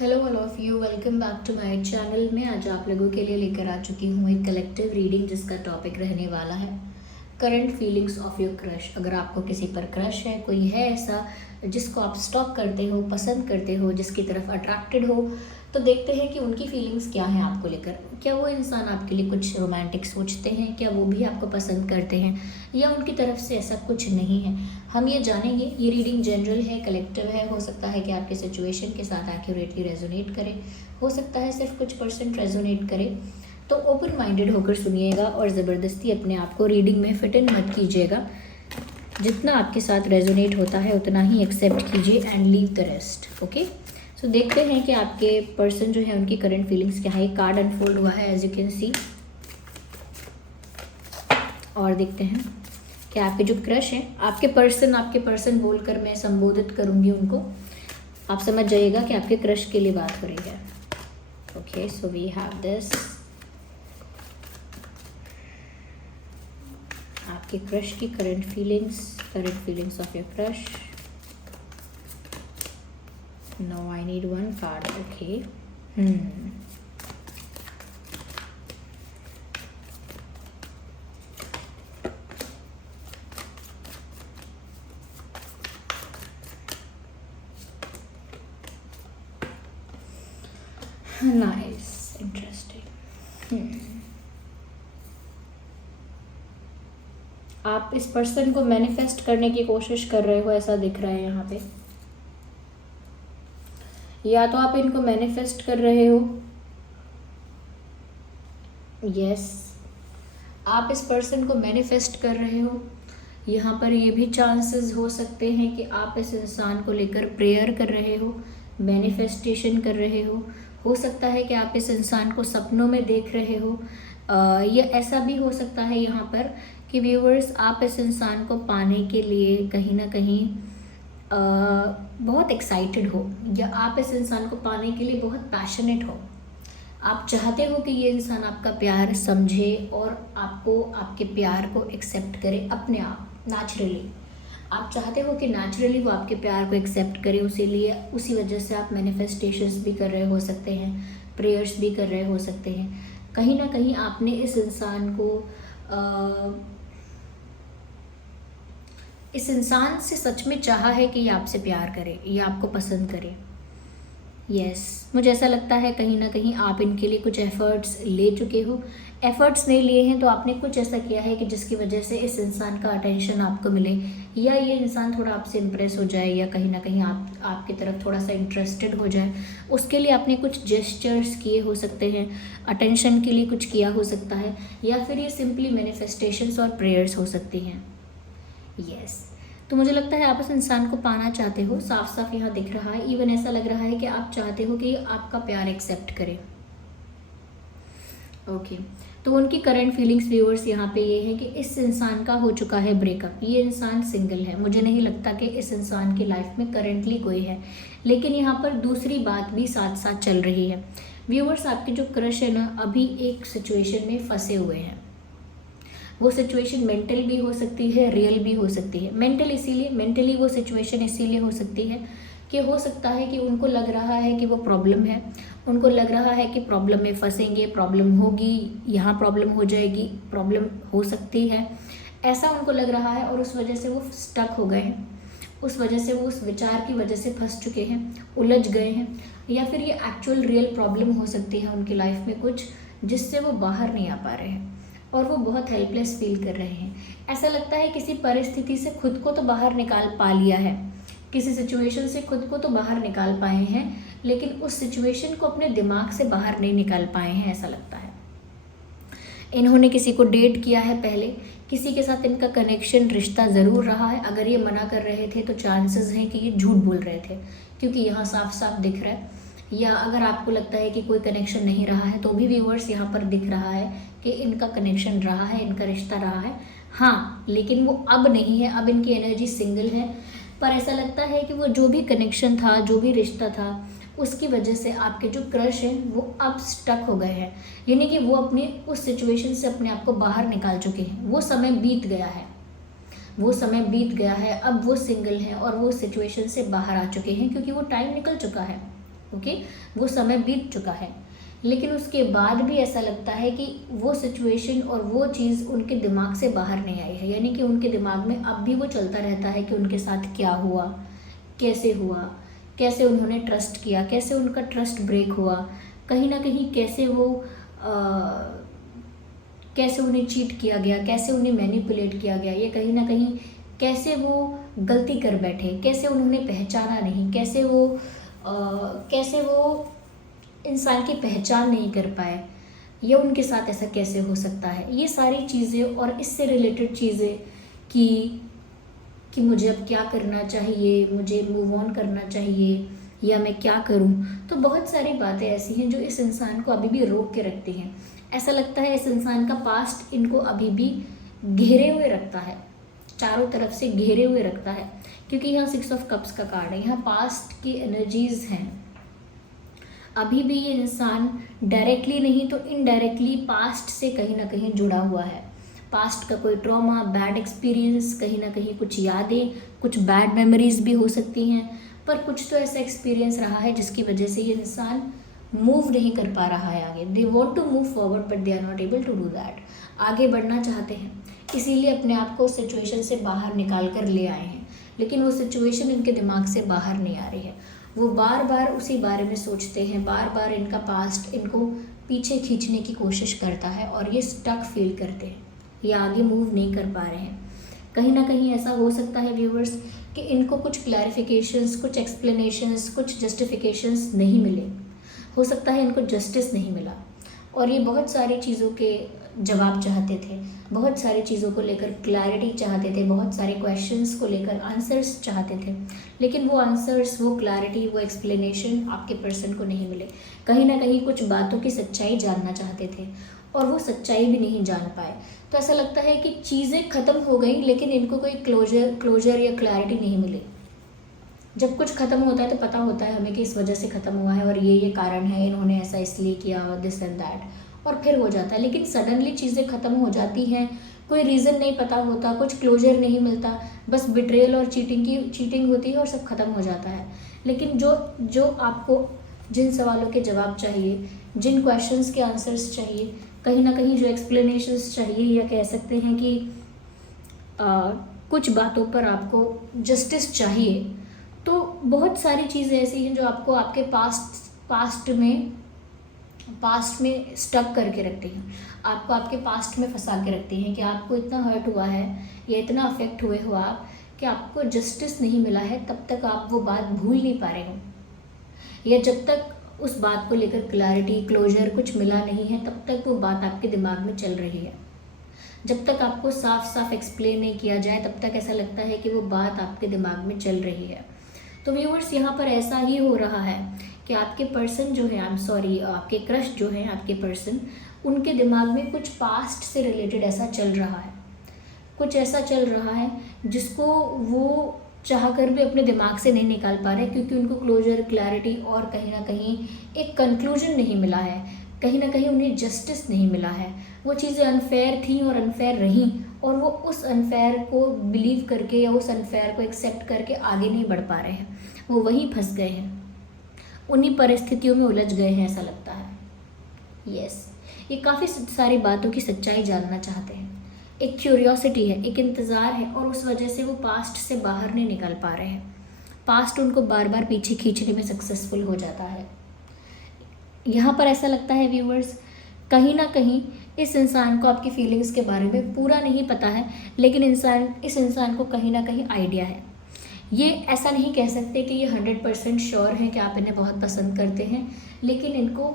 Hello all of you, welcome back to my channel. मैं आज आप लोगों के लिए लेकर आ चुकी हूँ एक कलेक्टिव रीडिंग जिसका टॉपिक रहने वाला है current feelings of your crush. अगर आपको किसी पर क्रश है, कोई है ऐसा जिसको आप स्टॉक करते हो, पसंद करते हो, जिसकी तरफ अट्रैक्टेड हो, तो देखते हैं कि उनकी फीलिंग्स क्या हैं आपको लेकर। क्या वो इंसान आपके लिए कुछ रोमांटिक सोचते हैं, क्या वो भी आपको पसंद करते हैं, या उनकी तरफ से ऐसा कुछ नहीं है। हम ये जानेंगे। ये रीडिंग जनरल है, कलेक्टिव है। हो सकता है कि आपके सिचुएशन के साथ एक्यूरेटली रेजोनेट करे, हो सकता है सिर्फ कुछ % रेजोनेट करे। तो ओपन माइंडेड होकर सुनिएगा और ज़बरदस्ती अपने आप को रीडिंग में फिट इन मत कीजिएगा। जितना आपके साथ रेजोनेट होता है उतना ही एक्सेप्ट कीजिए and leave the rest. Okay, so देखते हैं कि आपके पर्सन जो है उनकी करंट फीलिंग्स क्या है। कार्ड अनफोल्ड हुआ है एज यू कैन सी, और देखते हैं कि आपके जो क्रश है, आपके पर्सन बोलकर मैं संबोधित करूंगी उनको। आप समझ जाइएगा कि आपके क्रश के लिए बात हो रही है। Okay, so we have this. आपके क्रश की current feelings of your crush. No, I need one card. Okay, nice, interesting. आप इस पर्सन को मैनिफेस्ट करने की कोशिश कर रहे हो, ऐसा दिख रहा है यहाँ पे। या तो आप इनको मैनिफेस्ट कर रहे हो, यस, आप इस पर्सन को मैनिफेस्ट कर रहे हो। यहाँ पर ये भी चांसेस हो सकते हैं कि आप इस इंसान को लेकर प्रेयर कर रहे हो, मैनिफेस्टेशन कर रहे हो सकता है कि आप इस इंसान को सपनों में देख रहे हो। या ऐसा भी हो सकता है यहाँ पर कि व्यूअर्स, आप इस इंसान को पाने के लिए कहीं ना कहीं बहुत एक्साइटेड हो, या आप इस इंसान को पाने के लिए बहुत पैशनेट हो। आप चाहते हो कि ये इंसान आपका प्यार समझे और आपको, आपके प्यार को एक्सेप्ट करे अपने आप नेचुरली। आप चाहते हो कि नेचुरली वो आपके प्यार को एक्सेप्ट करे, उसी वजह से आप मैनिफेस्टेशंस भी कर रहे हो सकते हैं, प्रेयर्स भी कर रहे हो सकते हैं। कहीं ना कहीं आपने इस इंसान को इस इंसान से सच में चाहा है कि ये आपसे प्यार करे, ये आपको पसंद करे। यस, मुझे ऐसा लगता है कहीं ना कहीं आप इनके लिए कुछ एफर्ट्स ले चुके हो। एफर्ट्स नहीं लिए हैं तो आपने कुछ ऐसा किया है कि जिसकी वजह से इस इंसान का अटेंशन आपको मिले, या ये इंसान थोड़ा आपसे इम्प्रेस हो जाए, या कहीं ना कहीं आपकी तरफ थोड़ा सा इंटरेस्टेड हो जाए। उसके लिए आपने कुछ जेस्चर्स किए हो सकते हैं, अटेंशन के लिए कुछ किया हो सकता है, या फिर ये सिंपली मैनिफेस्टेशंस और प्रेयर्स हो सकती हैं। यस, तो मुझे लगता है आप उस इंसान को पाना चाहते हो, साफ साफ यहाँ दिख रहा है। इवन ऐसा लग रहा है कि आप चाहते हो कि आपका प्यार एक्सेप्ट करे। ओके, तो उनकी करंट फीलिंग्स व्यूअर्स यहाँ पे ये है कि इस इंसान का हो चुका है ब्रेकअप, ये इंसान सिंगल है। मुझे नहीं लगता कि इस इंसान की लाइफ में करेंटली कोई है, लेकिन यहाँ पर दूसरी बात भी साथ साथ चल रही है। व्यूअर्स, आपके जो क्रश है ना, अभी एक सिचुएशन में फंसे हुए हैं। वो सिचुएशन मेंटल भी हो सकती है, रियल भी हो सकती है। मेंटली वो सिचुएशन इसीलिए हो सकती है कि हो सकता है कि उनको लग रहा है कि वो प्रॉब्लम है, उनको लग रहा है कि प्रॉब्लम में फंसेंगे, प्रॉब्लम होगी, यहाँ प्रॉब्लम हो जाएगी, प्रॉब्लम हो सकती है, ऐसा उनको लग रहा है, और उस वजह से वो स्टक हो गए हैं। उस वजह से वो उस विचार की वजह से फंस चुके हैं, उलझ गए हैं। या फिर ये एक्चुअल रियल प्रॉब्लम हो सकती है उनकी लाइफ में कुछ, जिससे वो बाहर नहीं आ पा रहे हैं और वो बहुत हेल्पलेस फील कर रहे हैं। ऐसा लगता है किसी परिस्थिति से खुद को तो बाहर निकाल पा लिया है, किसी सिचुएशन से खुद को तो बाहर निकाल पाए हैं, लेकिन उस सिचुएशन को अपने दिमाग से बाहर नहीं निकाल पाए हैं, ऐसा लगता है। इन्होंने किसी को डेट किया है पहले, किसी के साथ इनका कनेक्शन, रिश्ता ज़रूर रहा है। अगर ये मना कर रहे थे तो चांसेस हैं कि ये झूठ बोल रहे थे, क्योंकि यहाँ साफ साफ दिख रहा है। या अगर आपको लगता है कि कोई कनेक्शन नहीं रहा है, तो भी व्यूअर्स यहाँ पर दिख रहा है कि इनका कनेक्शन रहा है, इनका रिश्ता रहा है। हाँ, लेकिन वो अब नहीं है, अब इनकी एनर्जी सिंगल है। पर ऐसा लगता है कि वो जो भी कनेक्शन था, जो भी रिश्ता था, उसकी वजह से आपके जो क्रश हैं वो अब स्टक हो गए हैं। यानी कि वो अपने उस सिचुएशन से अपने आप को बाहर निकाल चुके हैं। वो समय बीत गया है, वो समय बीत गया है। अब वो सिंगल हैं और वो सिचुएशन से बाहर आ चुके हैं, क्योंकि वो टाइम निकल चुका है। ओके, वो समय बीत चुका है, लेकिन उसके बाद भी ऐसा लगता है कि वो सिचुएशन और वो चीज़ उनके दिमाग से बाहर नहीं आई है। यानी कि उनके दिमाग में अब भी वो चलता रहता है कि उनके साथ क्या हुआ, कैसे उन्होंने ट्रस्ट किया, कैसे उनका ट्रस्ट ब्रेक हुआ, कहीं ना कहीं कैसे उन्हें चीट किया गया, कैसे उन्हें मैनिपुलेट किया गया, या कहीं ना कहीं कैसे वो गलती कर बैठे, कैसे उन्होंने पहचाना नहीं, कैसे वो इंसान की पहचान नहीं कर पाए, या उनके साथ ऐसा कैसे हो सकता है। ये सारी चीज़ें और इससे रिलेटेड चीज़ें कि मुझे अब क्या करना चाहिए, मुझे मूव ऑन करना चाहिए या मैं क्या करूं। तो बहुत सारी बातें ऐसी हैं जो इस इंसान को अभी भी रोक के रखती हैं। ऐसा लगता है इस इंसान का पास्ट इनको अभी भी घेरे हुए रखता है, चारों तरफ से घेरे हुए रखता है, क्योंकि यहाँ 6 ऑफ कप्स का कार्ड है, यहाँ पास्ट की एनर्जीज हैं। अभी भी ये इंसान डायरेक्टली नहीं तो इनडायरेक्टली पास्ट से कहीं ना कहीं जुड़ा हुआ है। पास्ट का कोई ट्रॉमा, बैड एक्सपीरियंस, कहीं ना कहीं कुछ यादें, कुछ बैड मेमोरीज भी हो सकती हैं, पर कुछ तो ऐसा एक्सपीरियंस रहा है जिसकी वजह से ये इंसान मूव नहीं कर पा रहा है आगे। They want to move forward but they are not able to do that. आगे बढ़ना चाहते हैं, इसीलिए अपने आप को सिचुएशन से बाहर निकाल कर ले आए हैं, लेकिन वो सिचुएशन इनके दिमाग से बाहर नहीं आ रही है। वो बार बार उसी बारे में सोचते हैं, बार बार इनका पास्ट इनको पीछे खींचने की कोशिश करता है और ये स्टक फील करते हैं, ये आगे मूव नहीं कर पा रहे हैं। कहीं ना कहीं ऐसा हो सकता है व्यूवर्स कि इनको कुछ क्लैरिफिकेशंस, कुछ एक्सप्लेनेशंस, कुछ जस्टिफिकेशंस नहीं मिले। हो सकता है इनको जस्टिस नहीं मिला और ये बहुत सारी चीज़ों के जवाब चाहते थे, बहुत सारी चीज़ों को लेकर क्लैरिटी चाहते थे, बहुत सारे क्वेश्चंस को लेकर आंसर्स चाहते थे, लेकिन वो आंसर्स, वो क्लैरिटी, वो एक्सप्लेनेशन आपके पर्सन को नहीं मिले। कहीं ना कहीं कुछ बातों की सच्चाई जानना चाहते थे और वो सच्चाई भी नहीं जान पाए। तो ऐसा लगता है कि चीज़ें ख़त्म हो गई लेकिन इनको कोई क्लोजर या क्लैरिटी नहीं मिली। जब कुछ ख़त्म होता है तो पता होता है हमें कि इस वजह से ख़त्म हुआ है और ये कारण है, इन्होंने ऐसा इसलिए किया, दिस एंड दैट, और फिर हो जाता है। लेकिन सडनली चीज़ें ख़त्म हो जाती हैं, कोई रीज़न नहीं पता होता, कुछ क्लोजर नहीं मिलता, बस बिट्रेयल और चीटिंग होती है और सब खत्म हो जाता है। लेकिन जो आपको जिन सवालों के जवाब चाहिए, जिन क्वेश्चंस के आंसर्स चाहिए, कहीं ना कहीं जो एक्सप्लेनेशंस चाहिए, या कह सकते हैं कि कुछ बातों पर आपको जस्टिस चाहिए, तो बहुत सारी चीज़ें ऐसी हैं जो आपको आपके पास्ट में स्टक करके रखती हैं, आपको आपके पास्ट में फंसा के रखती हैं कि आपको इतना हर्ट हुआ है या इतना अफेक्ट हुए हो आप कि आपको जस्टिस नहीं मिला है। तब तक आप वो बात भूल नहीं पा रहे हो, या जब तक उस बात को लेकर क्लैरिटी, क्लोजर कुछ मिला नहीं है, तब तक वो बात आपके दिमाग में चल रही है। जब तक आपको साफ साफ एक्सप्लेन नहीं किया जाए तब तक ऐसा लगता है कि वो बात आपके दिमाग में चल रही है। तो व्यूअर्स, यहाँ पर ऐसा ही हो रहा है कि आपके पर्सन जो है, आपके क्रश जो है, आपके पर्सन, उनके दिमाग में कुछ पास्ट से रिलेटेड ऐसा चल रहा है, कुछ ऐसा चल रहा है जिसको वो चाह कर भी अपने दिमाग से नहीं निकाल पा रहे, क्योंकि उनको क्लोजर, क्लैरिटी और कहीं ना कहीं एक कंक्लूजन नहीं मिला है, कहीं ना कहीं उन्हें जस्टिस नहीं मिला है। वो चीज़ें अनफेयर थी और अनफेयर रहीं, और वो उस अनफेयर को बिलीव करके या उस अनफेयर को एक्सेप्ट करके आगे नहीं बढ़ पा रहे हैं, वो वहीं फंस गए हैं, उन्हीं परिस्थितियों में उलझ गए हैं, ऐसा लगता है। यस, ये काफ़ी सारी बातों की सच्चाई जानना चाहते हैं, एक क्यूरियोसिटी है, एक इंतज़ार है, और उस वजह से वो पास्ट से बाहर नहीं निकल पा रहे हैं। पास्ट उनको बार बार पीछे खींचने में सक्सेसफुल हो जाता है। यहाँ पर ऐसा लगता है व्यूअर्स, कहीं ना कहीं इस इंसान को आपकी फीलिंग्स के बारे में पूरा नहीं पता है, लेकिन इस इंसान को कहीं ना कहीं आइडिया है। ये ऐसा नहीं कह सकते कि ये 100% श्योर हैं कि आप इन्हें बहुत पसंद करते हैं, लेकिन इनको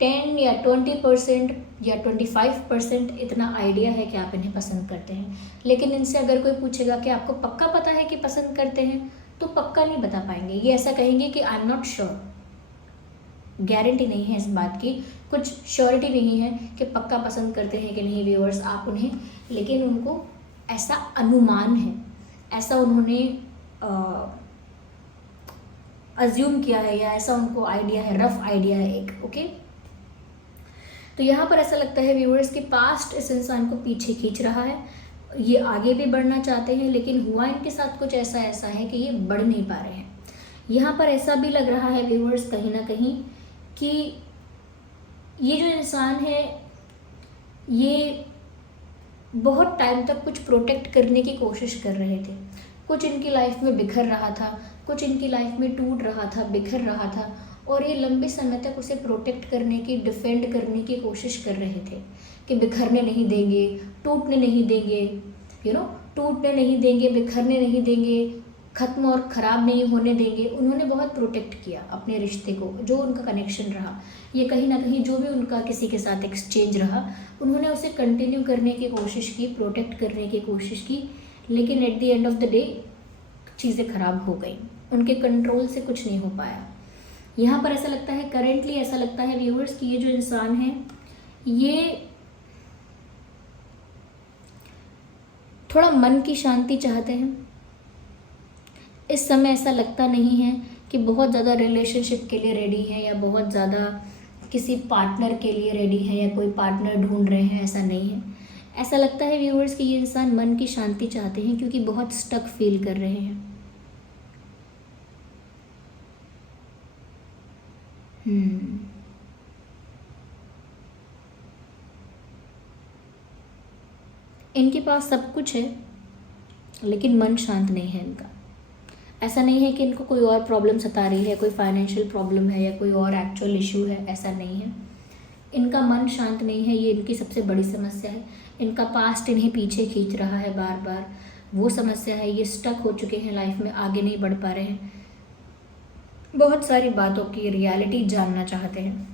10 या 20% या 25% इतना आइडिया है कि आप इन्हें पसंद करते हैं। लेकिन इनसे अगर कोई पूछेगा कि आपको पक्का पता है कि पसंद करते हैं, तो पक्का नहीं बता पाएंगे। ये ऐसा कहेंगे कि I am not sure, guarantee नहीं है इस बात की, कुछ श्योरिटी नहीं है कि पक्का पसंद करते हैं कि नहीं व्यूअर्स आप उन्हें, लेकिन उनको ऐसा अनुमान है, ऐसा उन्होंने अज्यूम किया है, या ऐसा उनको आइडिया है, रफ आइडिया है एक। ओके, तो यहाँ पर ऐसा लगता है व्यूअर्स कि पास्ट इस इंसान को पीछे खींच रहा है, ये आगे भी बढ़ना चाहते हैं, लेकिन हुआ इनके साथ कुछ ऐसा है कि ये बढ़ नहीं पा रहे हैं। यहाँ पर ऐसा भी लग रहा है व्यूअर्स कहीं ना कहीं कि ये जो इंसान है ये बहुत टाइम तक कुछ प्रोटेक्ट करने की कोशिश कर रहे थे। कुछ इनकी लाइफ में बिखर रहा था, कुछ इनकी लाइफ में टूट रहा था, बिखर रहा था, और ये लंबे समय तक उसे प्रोटेक्ट करने की, डिफेंड करने की कोशिश कर रहे थे कि बिखरने नहीं देंगे, टूटने नहीं देंगे, टूटने नहीं देंगे, बिखरने नहीं देंगे, ख़त्म और ख़राब नहीं होने देंगे। उन्होंने बहुत प्रोटेक्ट किया अपने रिश्ते को, जो उनका कनेक्शन रहा, ये कहीं ना कहीं जो भी उनका किसी के साथ एक्सचेंज रहा, उन्होंने उसे कंटिन्यू करने की कोशिश की, प्रोटेक्ट करने की कोशिश की। लेकिन at the end of the day चीज़ें ख़राब हो गई, उनके कंट्रोल से कुछ नहीं हो पाया। यहाँ पर ऐसा लगता है, करेंटली ऐसा लगता है व्यूअर्स कि ये जो इंसान है ये थोड़ा मन की शांति चाहते हैं। इस समय ऐसा लगता नहीं है कि बहुत ज़्यादा रिलेशनशिप के लिए रेडी है या बहुत ज़्यादा किसी पार्टनर के लिए रेडी है या कोई पार्टनर ढूंढ रहे हैं, ऐसा नहीं है। ऐसा लगता है व्यूअर्स कि ये इंसान मन की शांति चाहते हैं क्योंकि बहुत स्टक फील कर रहे हैं। इनके पास सब कुछ है लेकिन मन शांत नहीं है इनका। ऐसा नहीं है कि इनको कोई और प्रॉब्लम सता रही है, कोई फाइनेंशियल प्रॉब्लम है या कोई और एक्चुअल इशू है, ऐसा नहीं है। इनका मन शांत नहीं है, ये इनकी सबसे बड़ी समस्या है। इनका पास्ट इन्हें पीछे खींच रहा है बार बार, वो समस्या है। ये स्टक हो चुके हैं लाइफ में, आगे नहीं बढ़ पा रहे हैं, बहुत सारी बातों की रियलिटी जानना चाहते हैं।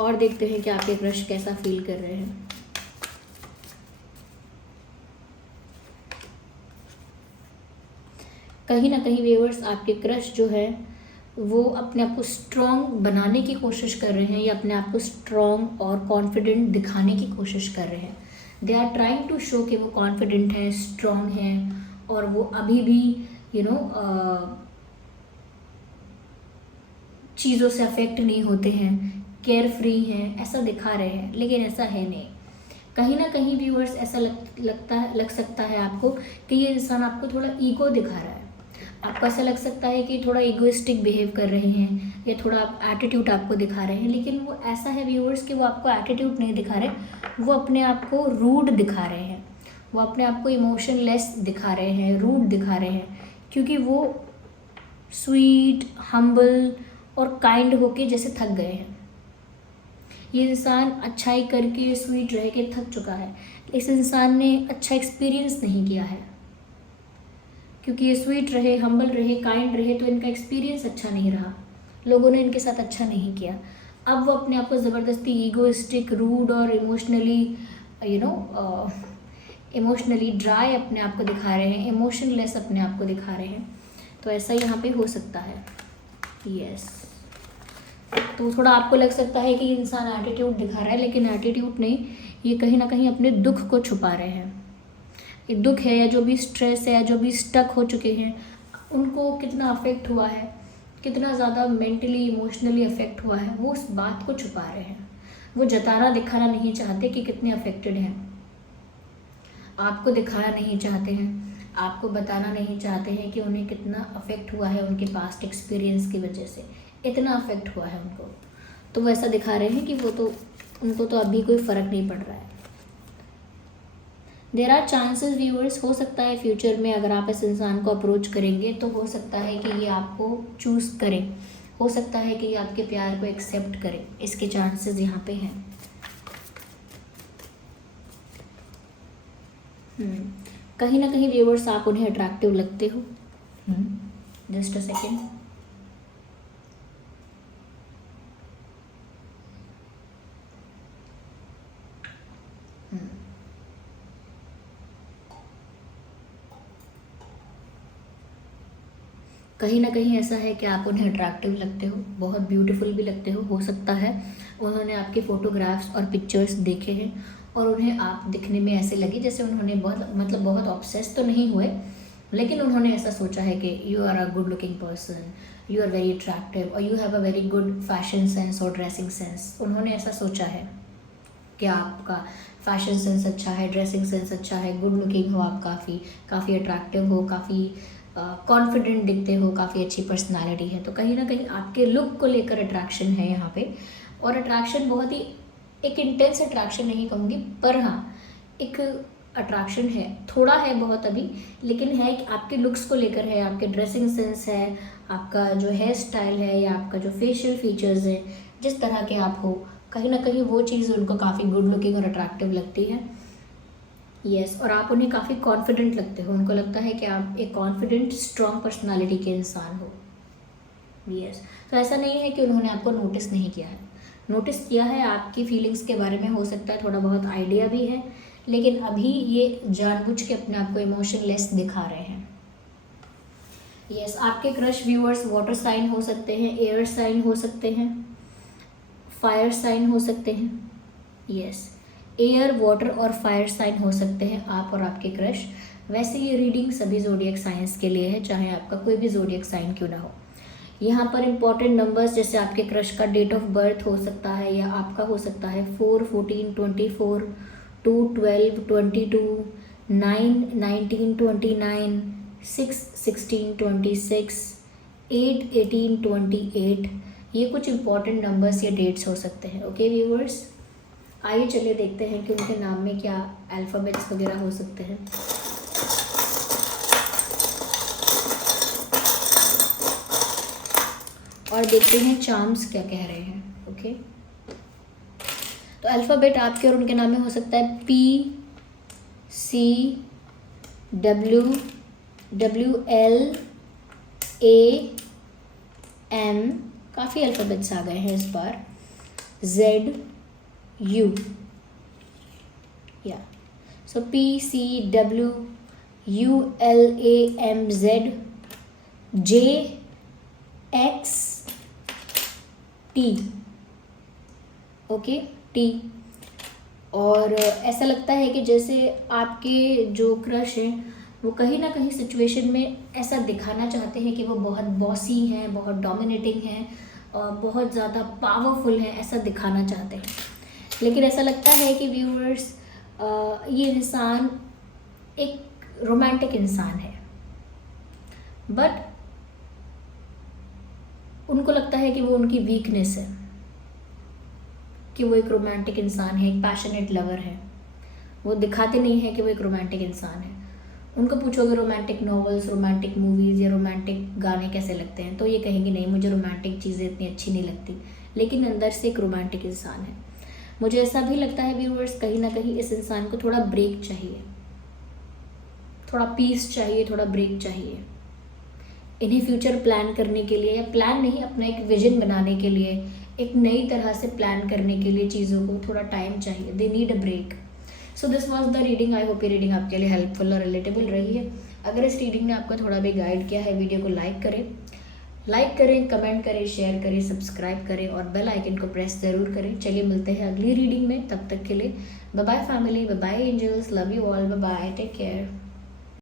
और देखते हैं कि आपके क्रश कैसा फील कर रहे हैं। कहीं ना कहीं व्यूअर्स आपके क्रश जो है वो अपने आप को स्ट्रॉन्ग बनाने की कोशिश कर रहे हैं या अपने आप को स्ट्रॉन्ग और कॉन्फिडेंट दिखाने की कोशिश कर रहे हैं। They are trying to show कि वो कॉन्फिडेंट हैं, स्ट्रॉन्ग हैं, और वो अभी भी चीज़ों से अफेक्ट नहीं होते हैं, केयर फ्री हैं, ऐसा दिखा रहे हैं। लेकिन ऐसा है नहीं। कहीं ना कहीं व्यूअर्स ऐसा लग सकता है आपको कि ये इंसान आपको थोड़ा ईगो दिखा रहा है। आपको ऐसा लग सकता है कि थोड़ा इगोइस्टिक बिहेव कर रहे हैं या थोड़ा एटीट्यूड आपको दिखा रहे हैं। लेकिन वो ऐसा है व्यूअर्स कि वो आपको एटीट्यूड नहीं दिखा रहे, वो अपने आप को रूड दिखा रहे हैं, वो अपने आप को इमोशनलेस दिखा रहे हैं, रूड दिखा रहे हैं, क्योंकि वो स्वीट, हम्बल और काइंड होके जैसे थक गए हैं। ये इंसान अच्छाई करके, स्वीट रह के थक चुका है। इस इंसान ने अच्छा एक्सपीरियंस नहीं किया है, क्योंकि ये स्वीट रहे, हम्बल रहे, काइंड रहे, तो इनका एक्सपीरियंस अच्छा नहीं रहा, लोगों ने इनके साथ अच्छा नहीं किया। अब वो अपने आप को ज़बरदस्ती ईगोइस्टिक, रूड और इमोशनली ड्राई अपने आप को दिखा रहे हैं, इमोशनलेस अपने आप को दिखा रहे हैं। तो ऐसा यहाँ पे हो सकता है। यस, तो थोड़ा आपको लग सकता है कि इंसान एटीट्यूड दिखा रहा है, लेकिन एटीट्यूड नहीं, ये कहीं ना कहीं अपने दुख को छुपा रहे हैं। ये दुख है या जो भी स्ट्रेस है या जो भी स्टक हो चुके हैं, उनको कितना अफेक्ट हुआ है, कितना ज़्यादा मेंटली, इमोशनली अफेक्ट हुआ है, वो उस बात को छुपा रहे हैं। वो जताना, दिखाना नहीं चाहते कि कितने अफेक्टेड हैं। आपको दिखाना नहीं चाहते हैं, आपको बताना नहीं चाहते हैं कि उन्हें कितना अफेक्ट हुआ है उनके पास्ट एक्सपीरियंस की वजह से, इतना अफेक्ट हुआ है उनको। तो वो ऐसा दिखा रहे हैं कि उनको तो अभी कोई फ़र्क नहीं पड़ रहा है। देयर आर चांसेस व्यूअर्स, हो सकता है फ्यूचर में अगर आप इस इंसान को अप्रोच करेंगे तो हो सकता है कि ये आपको चूज़ करें, हो सकता है कि ये आपके प्यार को एक्सेप्ट करें, इसके चांसेस यहाँ पे हैं। कहीं ना कहीं व्यूअर्स आप उन्हें अट्रैक्टिव लगते हो। Just a second. कहीं ना कहीं ऐसा है कि आप उन्हें अट्रैक्टिव लगते हो, बहुत ब्यूटीफुल भी लगते हो सकता है उन्होंने आपके फ़ोटोग्राफ्स और पिक्चर्स देखे हैं और उन्हें आप दिखने में ऐसे लगे जैसे उन्होंने बहुत ऑब्सेस तो नहीं हुए, लेकिन उन्होंने ऐसा सोचा है कि you are a good looking person, you are very attractive और you have a very good fashion sense और ड्रेसिंग सेंस। उन्होंने ऐसा सोचा है कि आपका फैशन सेंस अच्छा है, ड्रेसिंग सेंस अच्छा है, गुड लुकिंग हो आप, काफ़ी अट्रैक्टिव हो, काफ़ी कॉन्फिडेंट दिखते हो, काफ़ी अच्छी पर्सनालिटी है, तो कहीं ना कहीं आपके लुक को लेकर अट्रैक्शन है यहाँ पे। और अट्रैक्शन बहुत ही एक इंटेंस अट्रैक्शन नहीं कहूँगी, पर हाँ एक अट्रैक्शन है, थोड़ा है बहुत अभी, लेकिन है कि आपके लुक्स को लेकर है, आपके ड्रेसिंग सेंस है, आपका जो हेयर स्टाइल है, या आपका जो फेशियल फीचर्स है, जिस तरह के आप हो, कहीं ना कहीं वो चीज़ उनको काफ़ी गुड लुकिंग और अट्रैक्टिव लगती है। यस, और आप उन्हें काफ़ी कॉन्फिडेंट लगते हो, उनको लगता है कि आप एक कॉन्फिडेंट स्ट्रॉन्ग पर्सनालिटी के इंसान हो। यस, तो ऐसा नहीं है कि उन्होंने आपको नोटिस नहीं किया है, नोटिस किया है, आपकी फीलिंग्स के बारे में हो सकता है थोड़ा बहुत आइडिया भी है, लेकिन अभी ये जानबूझ के अपने आप को इमोशनलेस दिखा रहे हैं। यस, आपके क्रश व्यूअर्स वाटर साइन हो सकते हैं, एयर साइन हो सकते हैं, फायर साइन हो सकते हैं। यस, एयर, वाटर और फायर साइन हो सकते हैं आप और आपके क्रश। वैसे ये रीडिंग सभी जोडियक साइंस के लिए है, चाहे आपका कोई भी जोडियक साइन क्यों ना हो। यहाँ पर इंपॉर्टेंट नंबर्स जैसे आपके क्रश का डेट ऑफ बर्थ हो सकता है, या आपका हो सकता है 4, 14, 24, 2, 12, 22, 9, 19, 29, 6, 16, 26, 8, 18, 28। ये कुछ इंपॉर्टेंट नंबर्स या डेट्स हो सकते हैं। ओके व्यूअर्स, आइए चलिए देखते हैं कि उनके नाम में क्या अल्फ़ाबेट्स वगैरह हो सकते हैं। और देखते हैं चार्म्स क्या कह रहे हैं। ओके, तो अल्फ़ाबेट आपके और उनके नाम में हो सकता है P, C, W, WL, A, M, काफ़ी अल्फ़ाबेट्स आ गए हैं इस बार, Z, U, या सो P, C, W, U, L, A, M, Z, J, X, T। Okay, T। और ऐसा लगता है कि जैसे आपके जो क्रश हैं वो कहीं ना कहीं सिचुएशन में ऐसा दिखाना चाहते हैं कि वो बहुत बॉसी हैं, बहुत डोमिनेटिंग हैं, बहुत ज़्यादा पावरफुल हैं, ऐसा दिखाना चाहते हैं। लेकिन ऐसा लगता है कि व्यूअर्स ये इंसान एक रोमांटिक इंसान है, बट उनको लगता है कि वो उनकी वीकनेस है, कि वो एक रोमांटिक इंसान है, एक पैशनेट लवर है। वो दिखाते नहीं है कि वो एक रोमांटिक इंसान है। उनको पूछोगे रोमांटिक नॉवेल्स, रोमांटिक मूवीज़ या रोमांटिक गाने कैसे लगते हैं, तो ये कहेंगे नहीं मुझे रोमांटिक चीज़ें इतनी अच्छी नहीं लगती, लेकिन अंदर से एक रोमांटिक इंसान है। मुझे ऐसा भी लगता है व्यूअर्स, कहीं ना कहीं इस इंसान को थोड़ा ब्रेक चाहिए, थोड़ा पीस चाहिए, थोड़ा ब्रेक चाहिए। इन्हें फ्यूचर प्लान करने के लिए, या प्लान नहीं, अपना एक विजन बनाने के लिए, एक नई तरह से प्लान करने के लिए चीज़ों को थोड़ा टाइम चाहिए। They need a break. So this was the reading. I hope ये रीडिंग आपके लिए हेल्पफुल और रिलेटेबल रही है। अगर इस रीडिंग ने आपको थोड़ा भी गाइड किया है, वीडियो को लाइक करें, कमेंट करें, शेयर करें, सब्सक्राइब करें और बेल आइकन को प्रेस ज़रूर करें। चलिए मिलते हैं अगली रीडिंग में, तब तक के लिए bye bye family, bye bye angels, love you all, bye bye, take care.